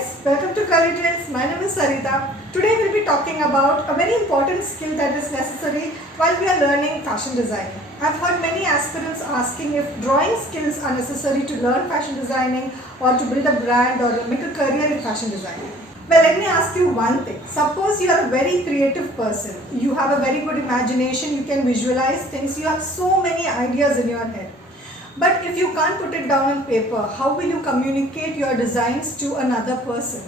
guys, welcome to Curly Trends. My name is Sarita. Today we'll be talking about a very important skill that is necessary while we are learning fashion designing. I've heard many aspirants asking if drawing skills are necessary to learn fashion designing or to build a brand or make a career in fashion designing. Well, let me ask you one thing. Suppose you are a very creative person. You have a very good imagination, you can visualize things, you have so many ideas in your head. But if you can't put it down on paper, how will you communicate your designs to another person?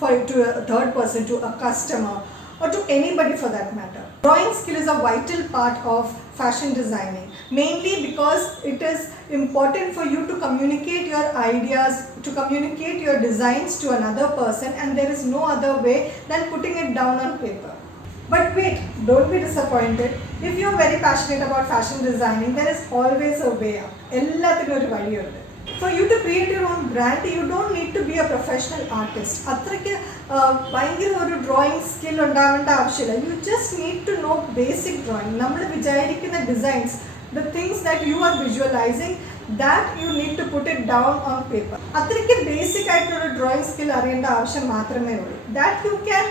To a third person, to a customer, or to anybody for that matter. Drawing skill is a vital part of fashion designing, mainly because it is important for you to communicate your ideas, to communicate your designs to another person, and there is no other way than putting it down on paper. But wait, don't be disappointed. If you are very passionate about fashion designing, there is always a way out. For you to create your own brand, you don't need to be a professional artist. Drawing skill, you just need to know basic drawing. Designs, the things that you are visualizing, that you need to put it down on paper. Basic drawing skill that you can,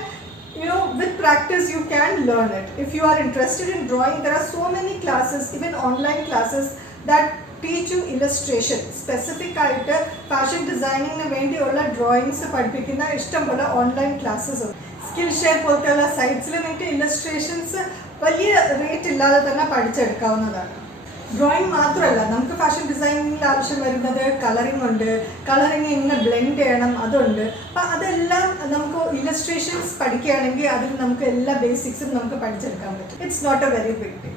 with practice you can learn it. If you are interested in drawing, there are so many classes, even online classes, that teach you illustration. Specific fashion designing drawings online classes. Skillshare sites illustrations rate drawing മാത്രമല്ല നമുക്ക് ഫാഷൻ ഡിസൈനിങ്ങിൽ ആവശ്യം വരുന്നത് കളറിംഗ് ഉണ്ട്, കളറിംഗ് ഇങ്ങനെ ബ്ലെൻഡ് ചെയ്യണം, അതുണ്ട്. അപ്പം അതെല്ലാം നമുക്ക് ഇല്ലസ്ട്രേഷൻസ് പഠിക്കുകയാണെങ്കിൽ അതിൽ നമുക്ക് എല്ലാ ബേസിക്സും നമുക്ക് പഠിച്ചെടുക്കാൻ പറ്റും. It's not a very big thing.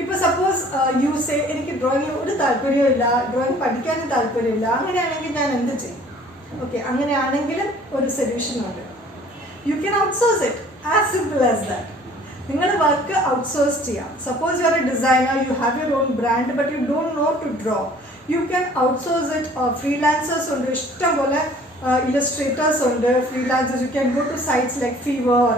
ഇപ്പോൾ സപ്പോസ് യു സേ എനിക്ക് ഡ്രോയിങ്ങിൽ ഒരു താല്പര്യമില്ല, ഡ്രോയിങ് പഠിക്കാനും താല്പര്യമില്ല, അങ്ങനെയാണെങ്കിൽ ഞാൻ എന്ത് ചെയ്യും? ഓക്കെ, അങ്ങനെയാണെങ്കിലും ഒരു സൊല്യൂഷനുണ്ട്. You can outsource it, as simple as that. നിങ്ങളുടെ വർക്ക് ഔട്ട്സോഴ്സ് ചെയ്യാം. Suppose you are a designer, you have your own brand but you don't know to draw, you can outsource it. Freelancers ഉണ്ട്, ഇഷ്ടം പോലെ illustrators ഉണ്ട്, freelancers. You can go to sites like Fiverr,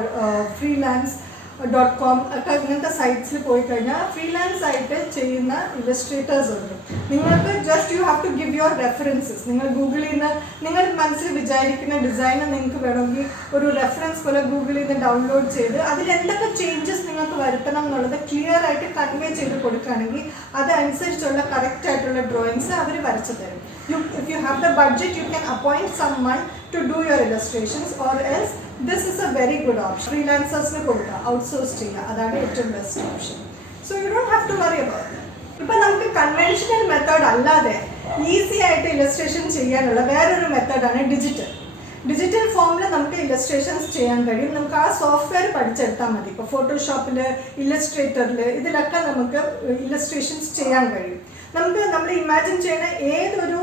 freelance.com ഒക്കെ ഇങ്ങനത്തെ സൈറ്റ്സിൽ പോയി കഴിഞ്ഞാൽ ഫ്രീലാൻസ് ആയിട്ട് ചെയ്യുന്ന ഇല്ലസ്ട്രേറ്റേഴ്സ് ഉണ്ട്. നിങ്ങൾക്ക് just you have to give your references. നിങ്ങൾ ഗൂഗിളിൽ നിന്ന് നിങ്ങൾ മനസ്സിൽ വിചാരിക്കുന്ന ഡിസൈന് നിങ്ങൾക്ക് വേണമെങ്കിൽ ഒരു റെഫറൻസ് പോലെ ഗൂഗിളിൽ നിന്ന് ഡൗൺലോഡ് ചെയ്ത് അതിൽ എന്തൊക്കെ ചേഞ്ചസ് നിങ്ങൾക്ക് വരുത്തണം എന്നുള്ളത് ക്ലിയർ ആയിട്ട് കൺവേ ചെയ്ത് കൊടുക്കുകയാണെങ്കിൽ അതനുസരിച്ചുള്ള കറക്റ്റ് ആയിട്ടുള്ള ഡ്രോയിങ്സ് അവർ വരച്ചു തരും. If you have the budget, you can appoint someone to do your illustrations, or else this is a very good option. Freelancers ne kodukka, outsource cheya, adana ഏറ്റവും best option. So you don't have to worry about that. ഇപ്പോൾ നമുക്ക് conventional method അല്ലാതെ ഈസി ആയിട്ട് ഇല്ലസ്ട്രേഷൻ ചെയ്യാനുള്ള വേറൊരു മെത്തേഡാണ് ഡിജിറ്റൽ ഫോമിൽ നമുക്ക് ഇല്ലസ്ട്രേഷൻസ് ചെയ്യാൻ കഴിയും. നമുക്ക് ആ സോഫ്റ്റ്വെയർ പഠിച്ചെടുത്താൽ മതി. ഇപ്പോൾ ഫോട്ടോഷോപ്പിൽ, ഇല്ലസ്ട്രേറ്ററിൽ, ഇതിലൊക്കെ നമുക്ക് ഇല്ലസ്ട്രേഷൻസ് ചെയ്യാൻ കഴിയും. നമ്മൾ ഇമാജിൻ ചെയ്യുന്ന ഏതൊരു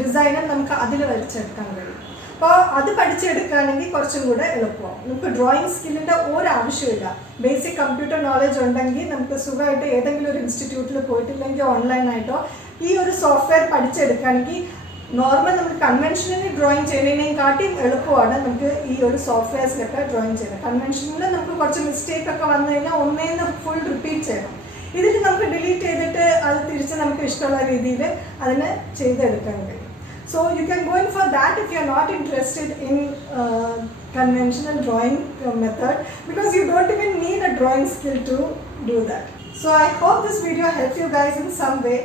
ഡിസൈനും നമുക്ക് അതിൽ വരച്ചെടുക്കാൻ കഴിയും. അപ്പോൾ അത് പഠിച്ചെടുക്കുകയാണെങ്കിൽ കുറച്ചും കൂടെ എളുപ്പമാവും. നമുക്ക് ഡ്രോയിങ് സ്കില്ലിൻ്റെ ഒരാവശ്യമില്ല. ബേസിക് കമ്പ്യൂട്ടർ നോളജ് ഉണ്ടെങ്കിൽ നമുക്ക് സുഖമായിട്ട് ഏതെങ്കിലും ഒരു ഇൻസ്റ്റിറ്റ്യൂട്ടിൽ പോയിട്ടില്ലെങ്കിൽ ഓൺലൈനായിട്ടോ ഈ ഒരു സോഫ്റ്റ്വെയർ പഠിച്ചെടുക്കുകയാണെങ്കിൽ നോർമൽ നമുക്ക് കൺവെൻഷനലി ഡ്രോയിങ് ചെയ്യുന്നതിനേയും കാട്ടിയും എളുപ്പമാണ് നമുക്ക് ഈ ഒരു സോഫ്റ്റ്വെയർസിലൊക്കെ ഡ്രോയിങ് ചെയ്യുന്നത്. കൺവെൻഷനിൽ നമുക്ക് കുറച്ച് മിസ്റ്റേക്ക് ഒക്കെ വന്നു കഴിഞ്ഞാൽ ഒന്നേന്ന് ഫുൾ റിപ്പീറ്റ് ചെയ്യണം. ഇതിൽ നമുക്ക് ഡിലീറ്റ് ചെയ്തിട്ട് അത് തിരിച്ച് നമുക്ക് ഇഷ്ടമുള്ള രീതിയിൽ അതിനെ ചെയ്തെടുക്കാൻ കഴിയും. So you can go in for that if you are not interested in conventional drawing method, because you don't even need a drawing skill to do that. So I hope this video helped you guys in some way.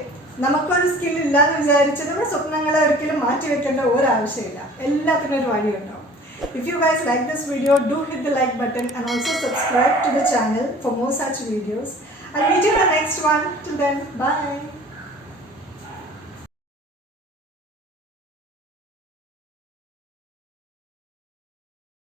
നമുക്കൊരു സ്കിൽ ഇല്ലാന്ന് വിചാരിച്ച് നമ്മുടെ സ്വപ്നങ്ങളെ ഒരിക്കലും മാറ്റി വെക്കേണ്ട ഒരാവശ്യമില്ല. എല്ലാത്തിനും ഒരു വഴിയുണ്ടാവും. If you guys like this video, do hit the like button and also subscribe to the channel for more such videos. I'll meet you in the next one. Till then, bye.